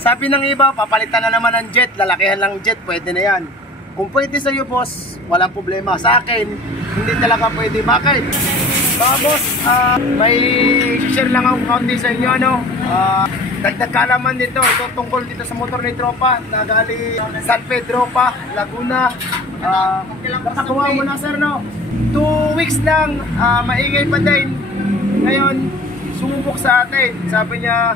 Sabi ng iba, papalitan na naman ng jet, lalakihan lang jet, pwede na yan. Kung pwede sa'yo boss, walang problema. Sa akin, hindi talaga pwede. Bakit? Mga boss, may share lang akong kaunti sa inyo, ano? Dagdag kaalaman dito, ito tungkol dito sa motor ni Tropa, na gali San Pedro pa, Laguna. Nakagawa mo na sir, no? 2 weeks lang, maingay pa din. Ngayon, sumubok sa atin. Sabi niya,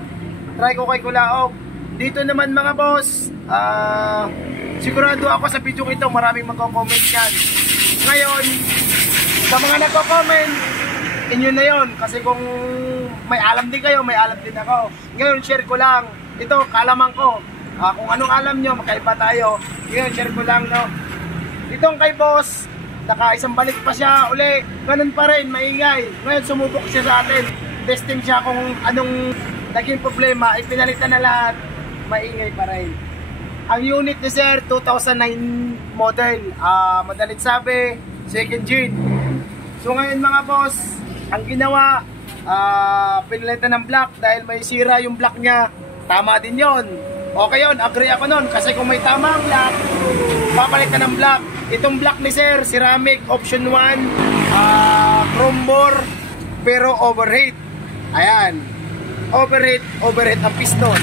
try ko kay Kulaog. Dito naman mga boss, sigurado ako sa video ito, maraming magko-comment yan. Ngayon, sa mga nagko-comment, inyo na yon. Kasi kung may alam din kayo, may alam din ako. Ngayon, share ko lang. Ito, kaalaman ko. Kung anong alam nyo, makaiba tayo. Ngayon, share ko lang, no? Itong kay boss, nakaisang balik pa siya uli. Ganun pa rin, maingay. Ngayon, sumubok siya sa atin. Testing siya kung anong naging problema. Ipinalitan na lahat. Maingay pa rin. Ang unit ni sir, 2009 model. Madalit sabi, second gen. So ngayon mga boss, ang ginawa, pinalitan ng block dahil may sira yung block niya. Tama din yon. Okay yun, agree ako nun. Kasi kung may tama ang block, papalitan ng block. Itong block ni sir, ceramic, option 1, chrome bore, pero overheat. Ayan, overheat ang piston.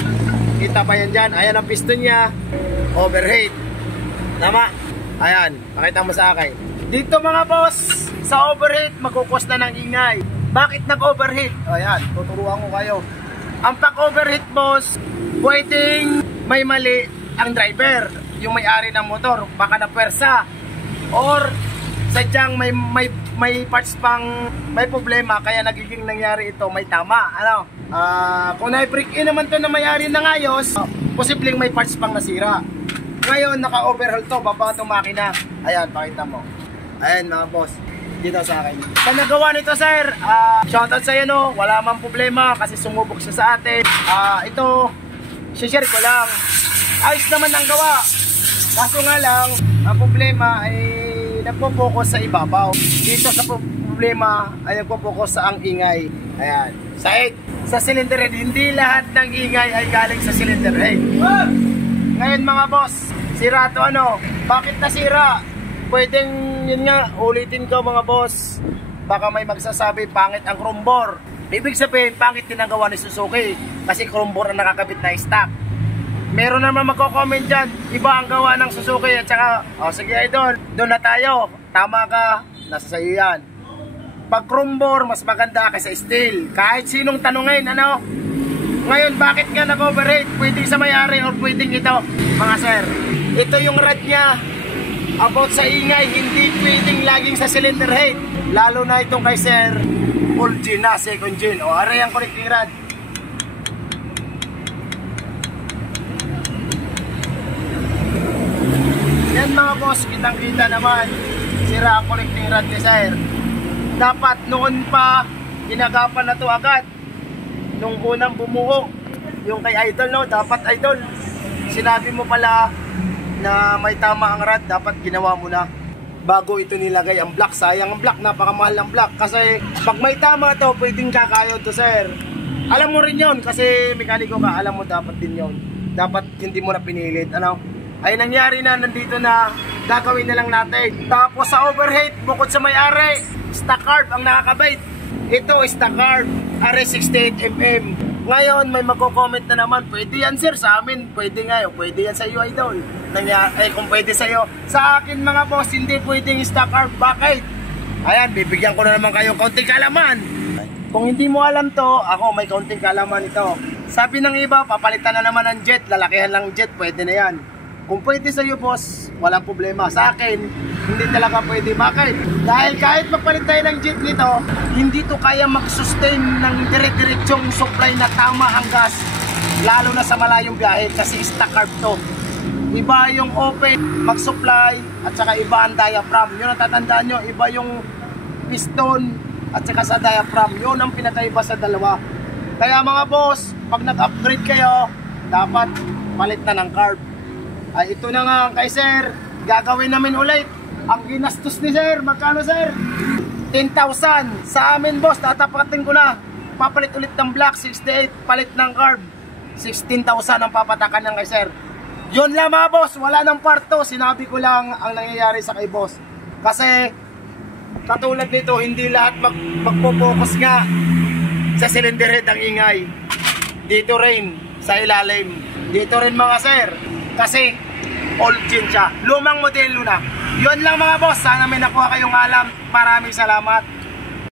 Kita pa yan dyan, ayan ang piston niya, overheat. Tama? Ayan, pakita mo sa akin. Dito mga boss, sa overheat, magkukos na ng ingay. Bakit nag-overheat? Ayan, tuturuan ko kayo. Ang pag-overheat boss, pwedeng may mali ang driver, yung may-ari ng motor, baka na pwersa, or sadyang may parts pang may problema, kaya nagiging nangyari ito, may tama, ano? Kung na-break in naman to na may-ari ng ayos, posibleng may parts pang nasira. Ngayon, naka-overhaul to, baba itong makina. Ayan, pakita mo. Ayan mga boss, dito sa akin. Sa nagawa nito sir, shoutout sa iyo, no? Wala mang problema kasi sumubok siya sa atin. Ito, share ko lang. Ayos naman ang gawa. Kaso nga lang, ang problema ay nagpo-focus sa ibabaw. Dito sa problema ay nagpo-focus sa ang ingay. Ayan. Sa cylinder head, hindi lahat ng ingay ay galing sa cylinder head. Ngayon mga boss, sira to ano? Bakit nasira? Pwedeng yun nga, ulitin ko mga boss. Baka may magsasabi pangit ang chrome bore. Ibig sabihin, pangit tinagawa ni Suzuki kasi chrome bore ang nakakabit na stock. Meron naman magko-comment dyan, iba ang gawa ng Suzuki at saka, sige idol, doon na tayo. Tama ka, nasa sayo yan. Pag chrome bore, mas maganda kaysa steel. Kahit sinong tanungin, ano? Ngayon, bakit nga nag-overheat? Pwedeng sa may-ari o pwedeng ito? Mga sir, ito yung rad niya. About sa ingay, hindi pwedeng laging sa cylinder head. Lalo na itong kay sir, full gen na, second gen. O, aray ang connecting rod. Yan mga boss, kitang-kita naman. Sira ang connecting rod ni sir. Dapat noon pa ginagapan na to agad. Nung unang bumuo yung kay idol, no? Dapat idol, sinabi mo pala na may tama ang rod, dapat ginawa mo na bago ito nilagay ang block. Sayang ang block, napakamahal ang block. Kasi pag may tama to, pwedeng kakayo to sir. Alam mo rin yon kasi mekaniko ka, alam mo dapat din yon. Dapat hindi mo na pinilit, ano? Ay nangyari na, nandito na, gagawin na lang natin. Tapos sa overheat, bukod sa may-ari, stock carb ang nakakabait. Ito stock carb, RS68mm. Ngayon may magko-comment na naman, pwede yan sir sa amin, pwede nga yun, pwede yan sa iyo idol. Kung pwede sa iyo, sa akin mga boss, hindi pwedeng stock carb. Bakit? Ayan, bibigyan ko na naman kayo kaunting kaalaman. Kung hindi mo alam to, ako may kaunting kaalaman ito. Sabi ng iba, papalitan na naman ng jet, lalakihan lang jet, pwede na yan. Kung pwede sa iyo boss, walang problema. Sa akin, hindi talaga pwede. Bakit? Dahil kahit magpalit tayo ng jet nito, hindi to kaya mag-sustain ng dire-diretsong supply na tama ang gas. Lalo na sa malayong biyahe kasi stock carb to. Iba yung open mag-supply at saka iba ang diaphragm. Yun ang tatandaan nyo, iba yung piston at saka sa diaphragm. Yun ang pinakaiba sa dalawa. Kaya mga boss, pag nag-upgrade kayo, dapat palit na ng carb. Ay ito na nga kay sir, gagawin namin ulit. Ang ginastos ni sir, magkano sir? 10,000. Sa amin boss, tatapatin ko na. Papalit ulit ng block 68, palit ng carb. 16,000 ang papatakan ng kay sir. Yun lang mga boss, wala nang parto. Sinabi ko lang ang nangyayari sa kay boss. Kasi katulad nito, hindi lahat magpo-focus nga sa cylinder head ang ingay. Dito rin sa ilalim. Dito rin mga sir. Kasi old gen siya. Lumang modelo na. Yun lang mga boss. Sana may nakuha kayong alam. Maraming salamat.